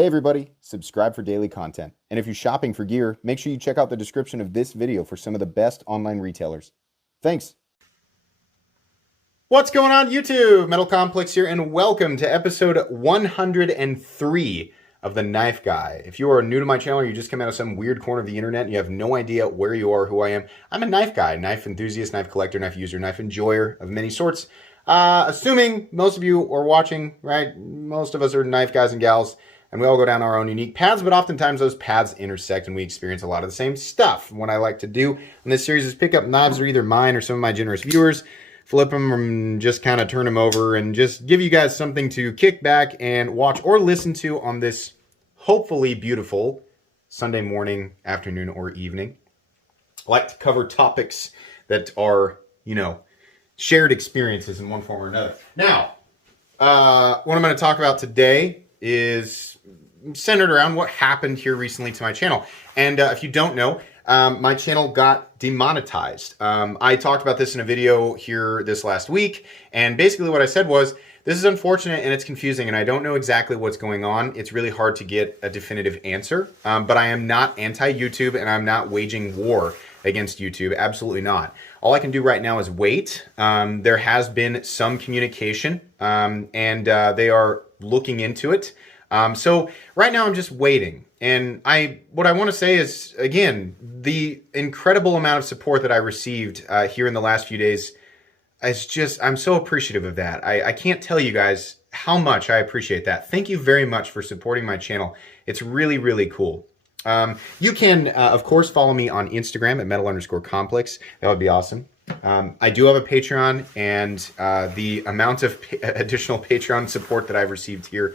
Hey everybody, subscribe for daily content. And if you're shopping for gear, make sure you check out the description of this video for some of the best online retailers. Thanks. What's going on YouTube? Metal Complex here and welcome to episode 103 of The Knife Guy. If you are new to my channel or you just come out of some weird corner of the internet and you have no idea where you are, who I am, I'm a knife guy, knife enthusiast, knife collector, knife user, knife enjoyer of many sorts. Assuming most of you are watching, right? Most of us are knife guys and gals. And we all go down our own unique paths, but oftentimes those paths intersect and we experience a lot of the same stuff. What I like to do in this series is pick up knives that are either mine or some of my generous viewers, flip them and just kind of turn them over and just give you guys something to kick back and watch or listen to on this hopefully beautiful Sunday morning, afternoon, or evening. I like to cover topics that are, shared experiences in one form or another. Now, what I'm going to talk about today is centered around what happened here recently to my channel. And if you don't know, my channel got demonetized. I talked about this in a video here this last week, and basically what I said was, this is unfortunate and it's confusing and I don't know exactly what's going on. It's really hard to get a definitive answer, but I am not anti-YouTube and I'm not waging war against YouTube. Absolutely not. All I can do right now is wait. There has been some communication and they are looking into it. So right now I'm just waiting. And what I want to say is, again, the incredible amount of support that I received here in the last few days is just, I'm so appreciative of that. I can't tell you guys how much I appreciate that. Thank you very much for supporting my channel. It's really, really cool. You can, of course, follow me on Instagram at metal_complex. That would be awesome. I do have a Patreon, and the amount of additional Patreon support that I've received here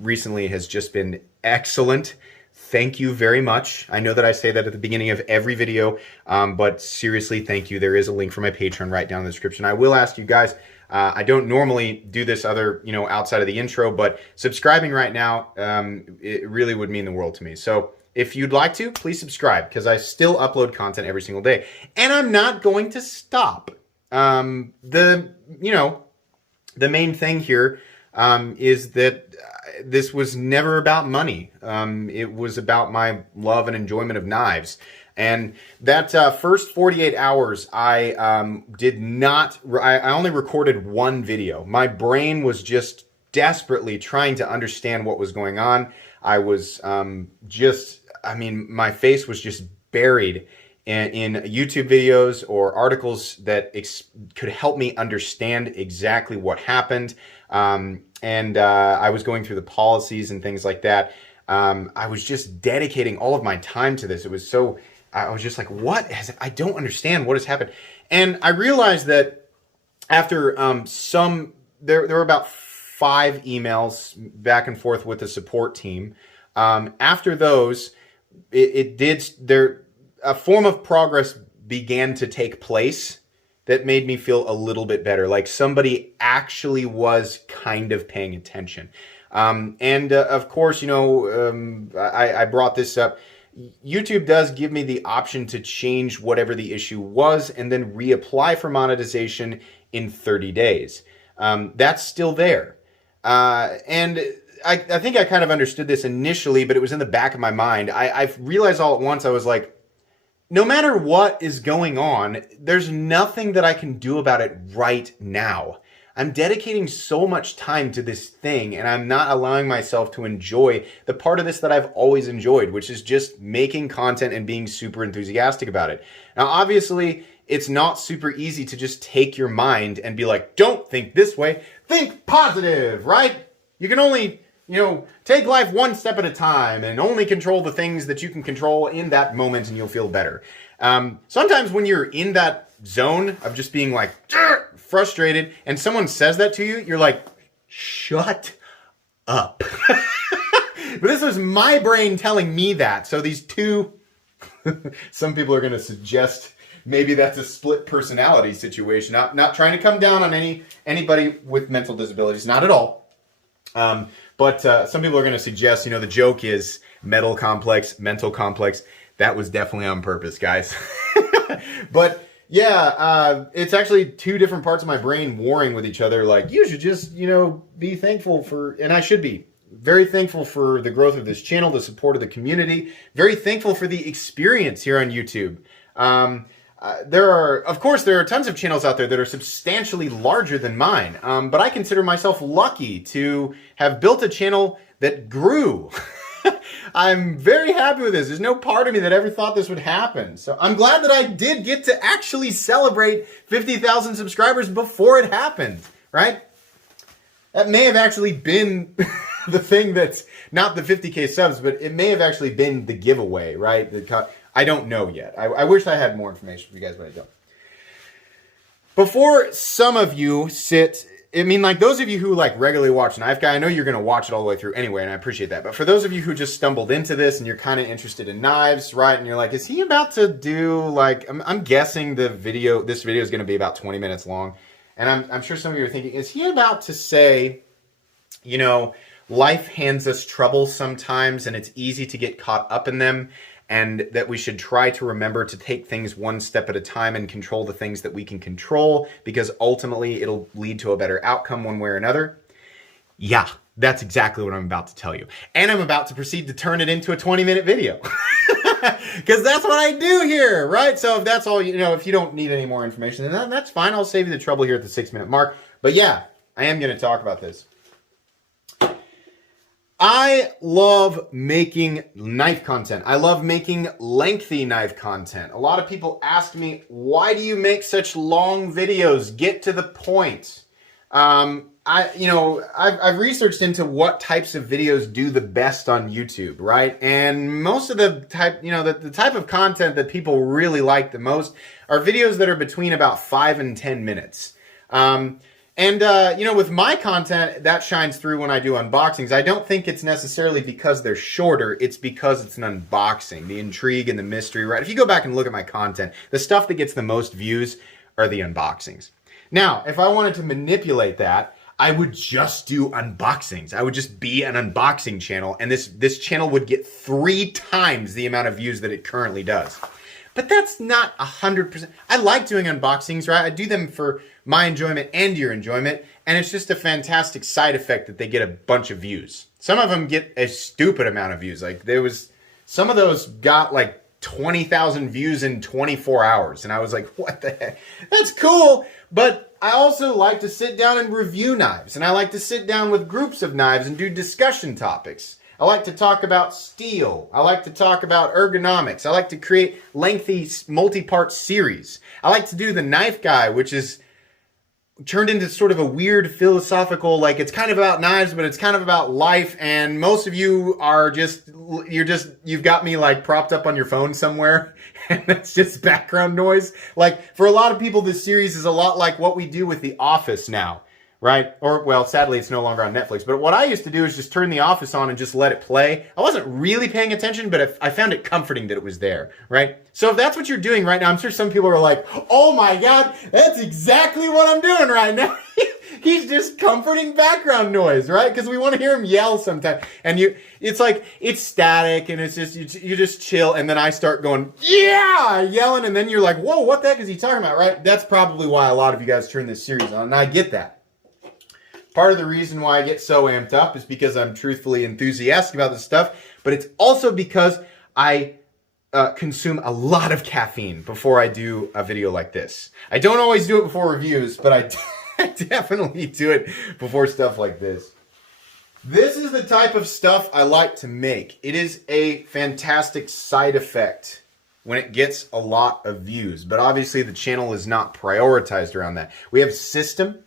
recently has just been excellent. Thank you very much. I know that I say that at the beginning of every video, but seriously, thank you. There is a link for my Patreon right down in the description. I will ask you guys, I don't normally do this other, outside of the intro, but subscribing right now, it really would mean the world to me. So if you'd like to, please subscribe, because I still upload content every single day. And I'm not going to stop. The main thing here is that this was never about money. It was about my love and enjoyment of knives. And that first 48 hours, I only recorded one video. My brain was just desperately trying to understand what was going on. I was my face was just buried in YouTube videos or articles that could help me understand exactly what happened. I was going through the policies and things like that. I was just dedicating all of my time to this. It was so, I was just like, I don't understand what has happened. And I realized that after there were about 5 emails back and forth with the support team. After those, a form of progress began to take place that made me feel a little bit better. Like somebody actually was kind of paying attention. Of course, I brought this up. YouTube does give me the option to change whatever the issue was and then reapply for monetization in 30 days. That's still there. I think I kind of understood this initially, but it was in the back of my mind. I've realized all at once, I was like, no matter what is going on, there's nothing that I can do about it right now. I'm dedicating so much time to this thing, and I'm not allowing myself to enjoy the part of this that I've always enjoyed, which is just making content and being super enthusiastic about it. Now, obviously, it's not super easy to just take your mind and be like, don't think this way, think positive, right? You can only take life one step at a time and only control the things that you can control in that moment and you'll feel better. Sometimes when you're in that zone of just being like frustrated and someone says that to you, you're like, shut up. But this was my brain telling me that. So these two, some people are going to suggest maybe that's a split personality situation. Not trying to come down on anybody with mental disabilities, not at all. But some people are going to suggest, the joke is metal complex, mental complex. That was definitely on purpose, guys. But yeah, it's actually 2 different parts of my brain warring with each other. Like, you should just, be thankful for, and I should be. Very thankful for the growth of this channel, the support of the community. Very thankful for the experience here on YouTube. There are tons of channels out there that are substantially larger than mine, but I consider myself lucky to have built a channel that grew. I'm very happy with this. There's no part of me that ever thought this would happen. So I'm glad that I did get to actually celebrate 50,000 subscribers before it happened, right? That may have actually been the thing that's not the 50K subs, but it may have actually been the giveaway, right? I don't know yet. I wish I had more information for you guys, but I don't. Before some of you those of you who regularly watch Knife Guy, I know you're going to watch it all the way through anyway, and I appreciate that. But for those of you who just stumbled into this and you're kind of interested in knives, right? And you're like, is he about to do I'm guessing this video is going to be about 20 minutes long. And I'm sure some of you are thinking, is he about to say, life hands us troubles sometimes and it's easy to get caught up in them, and that we should try to remember to take things one step at a time and control the things that we can control, because ultimately it'll lead to a better outcome one way or another? Yeah, that's exactly what I'm about to tell you. And I'm about to proceed to turn it into a 20-minute video. Because that's what I do here, right? So if that's all, if you don't need any more information, then that's fine. I'll save you the trouble here at the 6-minute mark. But yeah, I am going to talk about this. I love making knife content. I love making lengthy knife content. A lot of people ask me, why do you make such long videos? Get to the point. I've researched into what types of videos do the best on YouTube, right? And most of the type of content that people really like the most are videos that are between about 5 and 10 minutes. With my content, that shines through when I do unboxings. I don't think it's necessarily because they're shorter. It's because it's an unboxing. The intrigue and the mystery, right? If you go back and look at my content, the stuff that gets the most views are the unboxings. Now, if I wanted to manipulate that, I would just do unboxings. I would just be an unboxing channel, and this channel would get 3 times the amount of views that it currently does. But that's not 100%. I like doing unboxings, right? I do them for my enjoyment and your enjoyment, and it's just a fantastic side effect that they get a bunch of views. Some of them get a stupid amount of views. Some of those got 20,000 views in 24 hours, and I was like, what the heck? That's cool, but I also like to sit down and review knives, and I like to sit down with groups of knives and do discussion topics. I like to talk about steel. I like to talk about ergonomics. I like to create lengthy multi-part series. I like to do the Knife Guy, which is turned into sort of a weird philosophical, it's kind of about knives, but it's kind of about life. And most of you are you've got me propped up on your phone somewhere, and that's just background noise. For a lot of people, this series is a lot like what we do with The Office now. Right? Or, well, sadly, it's no longer on Netflix. But what I used to do is just turn The Office on and just let it play. I wasn't really paying attention, but I found it comforting that it was there, right? So if that's what you're doing right now, I'm sure some people are like, oh my God, that's exactly what I'm doing right now. He's just comforting background noise, right? Because we want to hear him yell sometimes. And it's static, and it's just, you just chill, and then I start going, yeah, yelling, and then you're like, whoa, what the heck is he talking about, right? That's probably why a lot of you guys turn this series on, and I get that. Part of the reason why I get so amped up is because I'm truthfully enthusiastic about this stuff, but it's also because I consume a lot of caffeine before I do a video like this. I don't always do it before reviews, but I definitely do it before stuff like this. This is the type of stuff I like to make. It is a fantastic side effect when it gets a lot of views, but obviously the channel is not prioritized around that. We have system,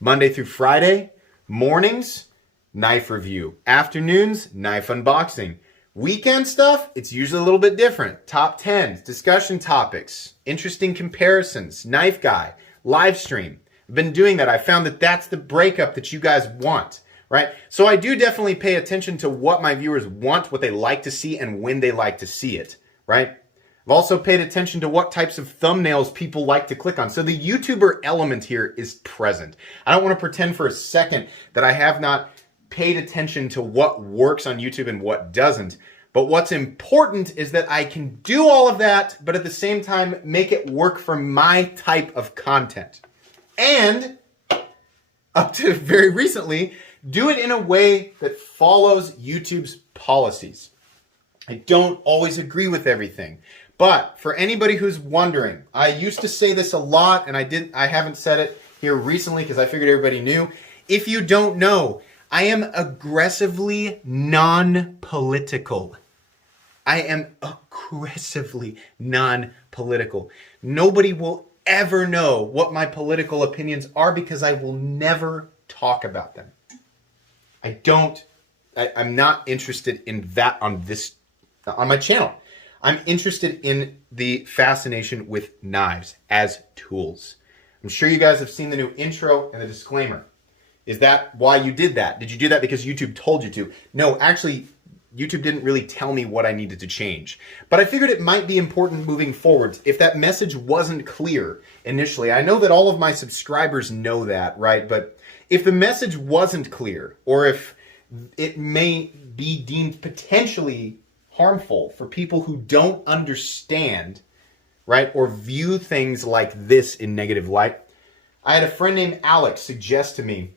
Monday through Friday, mornings, knife review. Afternoons, knife unboxing. Weekend stuff, it's usually a little bit different. Top 10s, discussion topics, interesting comparisons, Knife Guy, live stream. I've been doing that. I found that that's the breakup that you guys want, right? So I do definitely pay attention to what my viewers want, what they like to see, and when they like to see it, right? I've also paid attention to what types of thumbnails people like to click on. So the YouTuber element here is present. I don't want to pretend for a second that I have not paid attention to what works on YouTube and what doesn't. But what's important is that I can do all of that, but at the same time, make it work for my type of content. And up to very recently, Do it in a way that follows YouTube's policies. I don't always agree with everything. But for anybody who's wondering, I used to say this a lot, and I haven't said it here recently because I figured everybody knew. If you don't know, I am aggressively non-political. I am aggressively non-political. Nobody will ever know what my political opinions are because I will never talk about them. I'm not interested in that on my channel. I'm interested in the fascination with knives as tools. I'm sure you guys have seen the new intro and the disclaimer. Is that why you did that? Did you do that because YouTube told you to? No, actually, YouTube didn't really tell me what I needed to change. But I figured it might be important moving forward. If that message wasn't clear initially, I know that all of my subscribers know that, right? But if the message wasn't clear, or if it may be deemed potentially harmful for people who don't understand, right, or view things like this in negative light, I had a friend named Alex suggest to me,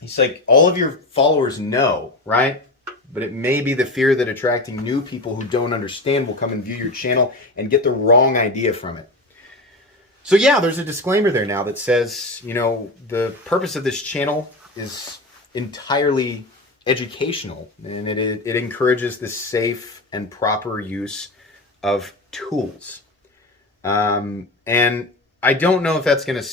he's like, all of your followers know, right? But it may be the fear that attracting new people who don't understand will come and view your channel and get the wrong idea from it. So yeah, there's a disclaimer there now that says, the purpose of this channel is entirely educational, and it encourages the safe and proper use of tools. And I don't know if that's going to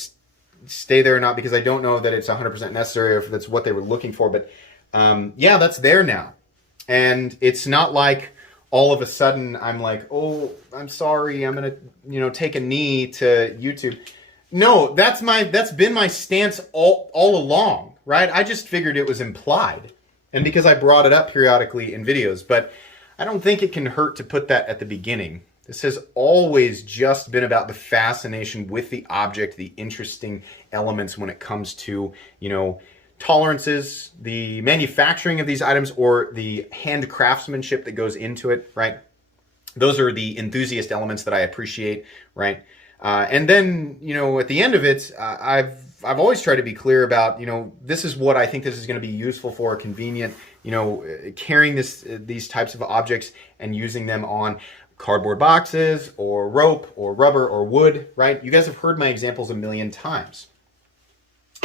stay there or not, because I don't know that it's 100% necessary or if that's what they were looking for. But yeah, that's there now. And it's not like all of a sudden I'm like, oh, I'm sorry, I'm going to, take a knee to YouTube. No, that's been my stance all along, right? I just figured it was implied. And because I brought it up periodically in videos, but I don't think it can hurt to put that at the beginning. This has always just been about the fascination with the object, the interesting elements when it comes to, tolerances, the manufacturing of these items, or the hand craftsmanship that goes into it, right? Those are the enthusiast elements that I appreciate, right? And then, at the end of it, I've always tried to be clear about, this is what I think this is going to be useful for, convenient, carrying these types of objects and using them on cardboard boxes or rope or rubber or wood, right? You guys have heard my examples a million times.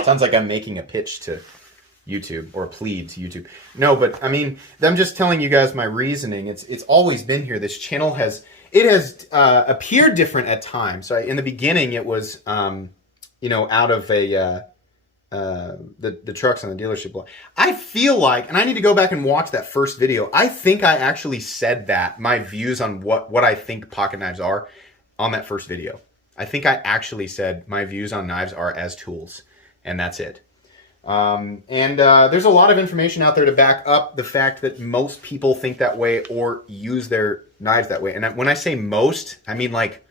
Sounds like I'm making a pitch to YouTube or a plea to YouTube. No, but I mean, I'm just telling you guys my reasoning. It's always been here. This channel has appeared different at times. So in the beginning, it was, out of the trucks on the dealership block. I feel like, and I need to go back and watch that first video. I think I actually said that, my views on what I think pocket knives are on that first video. I think I actually said my views on knives are as tools, and that's it. There's a lot of information out there to back up the fact that most people think that way or use their knives that way. And when I say most, I mean like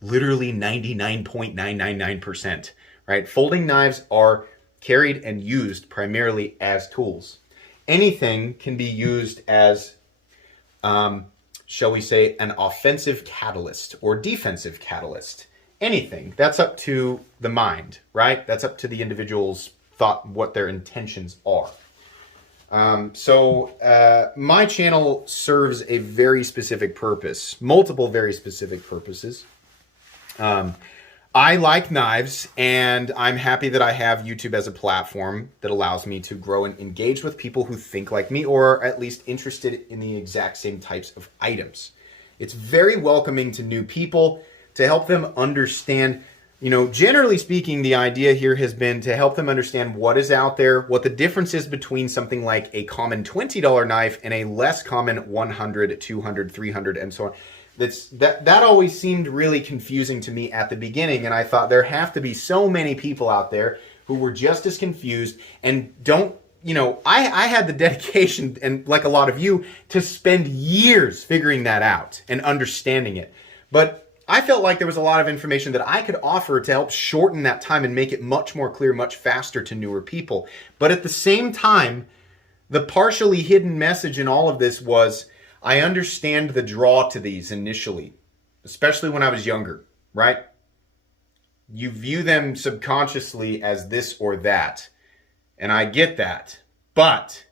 literally 99.999%, right? Folding knives are carried and used primarily as tools. Anything can be used as, shall we say, an offensive catalyst or defensive catalyst. Anything. That's up to the mind, right? That's up to the individual's thought, what their intentions are. My channel serves a very specific purpose, multiple very specific purposes. I like knives, and I'm happy that I have YouTube as a platform that allows me to grow and engage with people who think like me or are at least interested in the exact same types of items. It's very welcoming to new people to help them understand. Generally speaking, the idea here has been to help them understand what is out there, what the difference is between something like a common $20 knife and a less common $100, $200, $300, and so on. That always seemed really confusing to me at the beginning, and I thought there have to be so many people out there who were just as confused and don't, I had the dedication, and like a lot of you, to spend years figuring that out and understanding it. But I felt like there was a lot of information that I could offer to help shorten that time and make it much more clear, much faster to newer people. But at the same time, the partially hidden message in all of this was, I understand the draw to these initially, especially when I was younger, right? You view them subconsciously as this or that. And I get that. But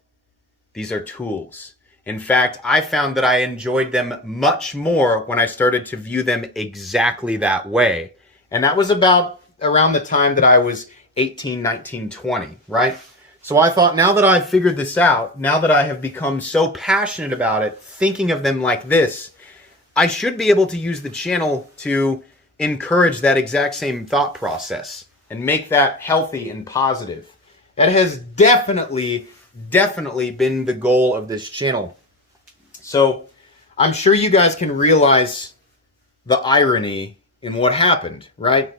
these are tools. In fact, I found that I enjoyed them much more when I started to view them exactly that way. And that was about around the time that I was 18, 19, 20, right? So I thought, now that I've figured this out, now that I have become so passionate about it, thinking of them like this, I should be able to use the channel to encourage that exact same thought process and make that healthy and positive. That has definitely been the goal of this channel. So I'm sure you guys can realize the irony in what happened, right?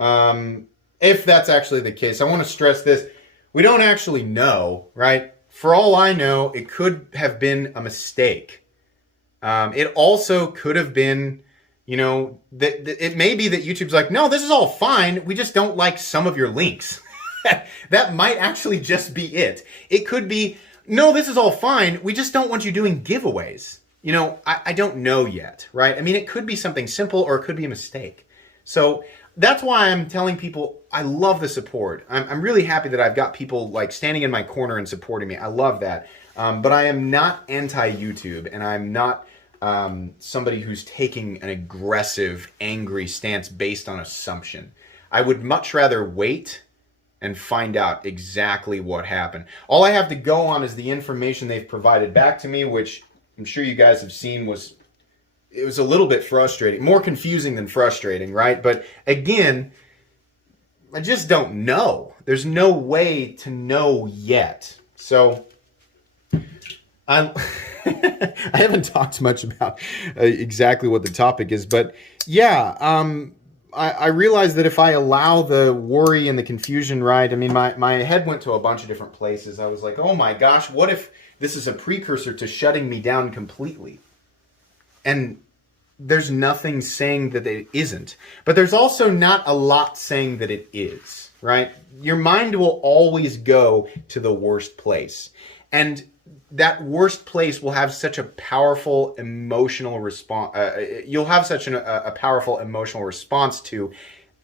If that's actually the case, I want to stress this. We don't actually know, right? For all I know, it could have been a mistake. It also could have been, you know, it may be that YouTube's like, no, this is all fine. We just don't like some of your links. That might actually just be it. It could be, no, this is all fine. We just don't want you doing giveaways. You know, I don't know yet, right? I mean, it could be something simple or it could be a mistake. So that's why I'm telling people I love the support. I'm really happy that I've got people like standing in my corner and supporting me. I love that. But I am not anti-YouTube, and I'm not somebody who's taking an aggressive, angry stance based on assumption. I would much rather wait and find out exactly what happened. All I have to go on is the information they've provided back to me, which I'm sure you guys have seen was a little bit frustrating, more confusing than frustrating, right? But again, I just don't know. There's no way to know yet. So I haven't talked much about exactly what the topic is, but yeah, I realized that if I allow the worry and the confusion, right? I mean, my head went to a bunch of different places. I was like, oh my gosh, what if this is a precursor to shutting me down completely? And there's nothing saying that it isn't. But there's also not a lot saying that it is, right? Your mind will always go to the worst place. And that worst place will have such a powerful emotional response. You'll have such a powerful emotional response to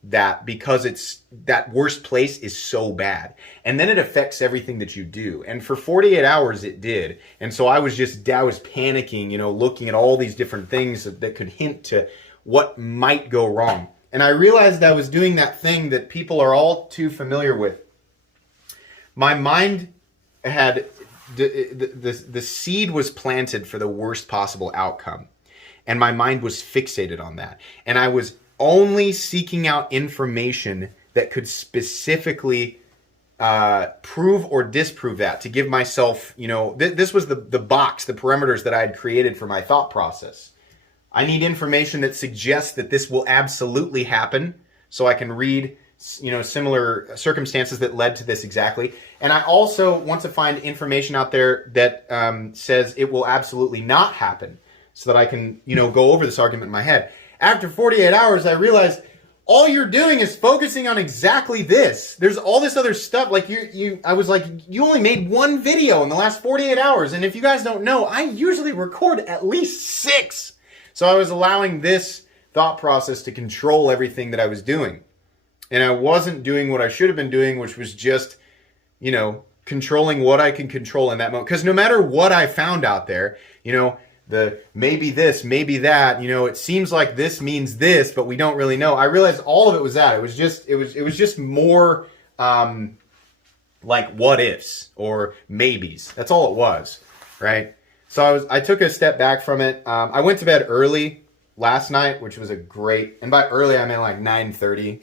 that because that worst place is so bad. And then it affects everything that you do. And for 48 hours it did. And so I was panicking, you know, looking at all these different things that could hint to what might go wrong. And I realized I was doing that thing that people are all too familiar with. My mind had the seed was planted for the worst possible outcome. And my mind was fixated on that. And I was only seeking out information that could specifically prove or disprove that, to give myself, you know, this was the box, the parameters that I had created for my thought process. I need information that suggests that this will absolutely happen, so I can read, you know, similar circumstances that led to this exactly. And I also want to find information out there that says it will absolutely not happen, so that I can, you know, go over this argument in my head. After 48 hours, I realized all you're doing is focusing on exactly this. There's all this other stuff. Like I was like, you only made one video in the last 48 hours. And if you guys don't know, I usually record at least 6. So I was allowing this thought process to control everything that I was doing. And I wasn't doing what I should have been doing, which was just, you know, controlling what I can control in that moment. Because no matter what I found out there, you know, the maybe this, maybe that, you know, it seems like this means this, but we don't really know. I realized all of it was that. It was just more like what ifs or maybes. That's all it was, right? So I took a step back from it. I went to bed early last night, which was a great, and by early I mean like 9:30.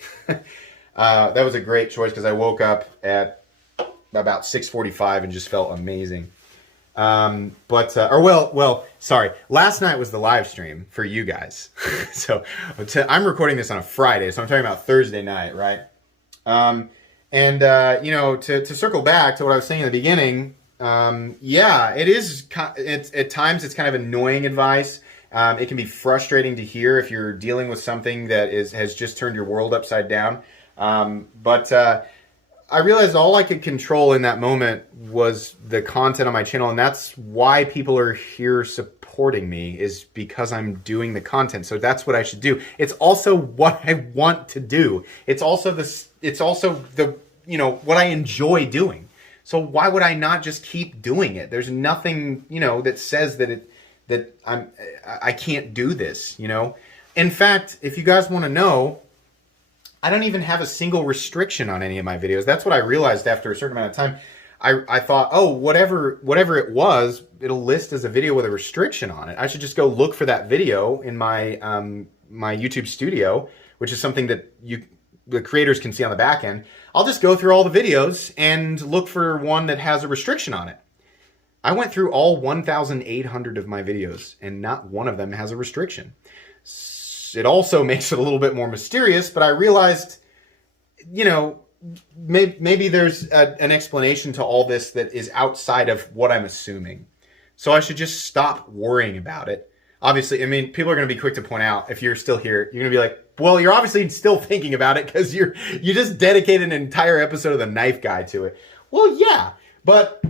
That was a great choice because I woke up at about 6:45 and just felt amazing. Sorry. Last night was the live stream for you guys. So I'm recording this on a Friday, so I'm talking about Thursday night, right? You know, to circle back to what I was saying in the beginning, yeah, at times it's kind of annoying advice. It can be frustrating to hear if you're dealing with something that has just turned your world upside down. I realized all I could control in that moment was the content on my channel, and that's why people are here supporting me, is because I'm doing the content. So that's what I should do. It's also what I want to do. It's also the you know, what I enjoy doing. So why would I not just keep doing it? There's nothing, that says that I can't do this, In fact, if you guys want to know, I don't even have a single restriction on any of my videos. That's what I realized after a certain amount of time. I thought, oh, whatever it was, it'll list as a video with a restriction on it. I should just go look for that video in my my YouTube studio, which is something that the creators can see on the back end. I'll just go through all the videos and look for one that has a restriction on it. I went through all 1,800 of my videos, and not one of them has a restriction. It also makes it a little bit more mysterious, but I realized, maybe there's an explanation to all this that is outside of what I'm assuming. So I should just stop worrying about it. Obviously, I mean, people are going to be quick to point out, if you're still here, you're going to be like, well, you're obviously still thinking about it because you just dedicated an entire episode of the Knife Guy to it. Well, yeah, but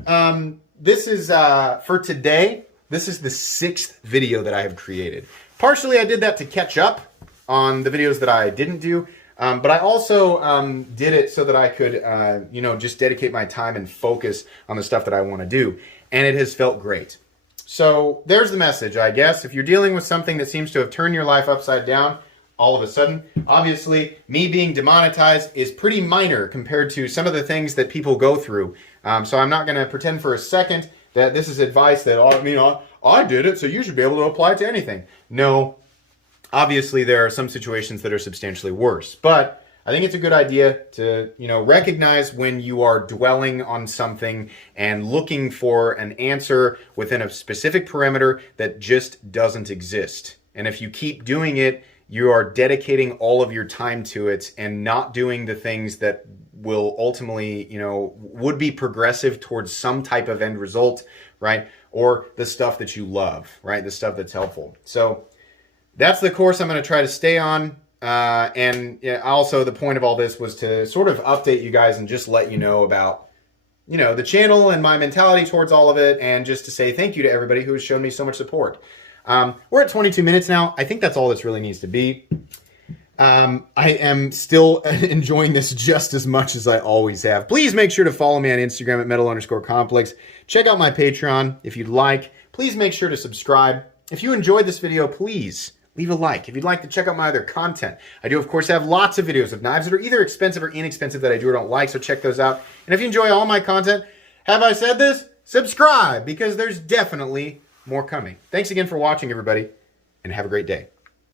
this is, for today, this is the 6th video that I have created. Partially, I did that to catch up on the videos that I didn't do. But I also did it so that I could, just dedicate my time and focus on the stuff that I want to do. And it has felt great. So there's the message, I guess. If you're dealing with something that seems to have turned your life upside down all of a sudden, obviously, me being demonetized is pretty minor compared to some of the things that people go through. So I'm not going to pretend for a second that this is advice that, I did it, so you should be able to apply it to anything. No. Obviously, there are some situations that are substantially worse, but I think it's a good idea to, recognize when you are dwelling on something and looking for an answer within a specific parameter that just doesn't exist. And if you keep doing it, you are dedicating all of your time to it and not doing the things that will ultimately, would be progressive towards some type of end result, right? Or the stuff that you love, right? The stuff that's helpful. So that's the course I'm going to try to stay on. And also the point of all this was to sort of update you guys and just let you know about, the channel and my mentality towards all of it. And just to say thank you to everybody who has shown me so much support. We're at 22 minutes now. I think that's all this really needs to be. I am still enjoying this just as much as I always have. Please make sure to follow me on Instagram at metal_complex. Check out my Patreon if you'd like. Please make sure to subscribe. If you enjoyed this video, please leave a like. If you'd like to check out my other content, I do, of course, have lots of videos of knives that are either expensive or inexpensive that I do or don't like, so check those out. And if you enjoy all my content, have I said this? Subscribe, because there's definitely more coming. Thanks again for watching, everybody, and have a great day.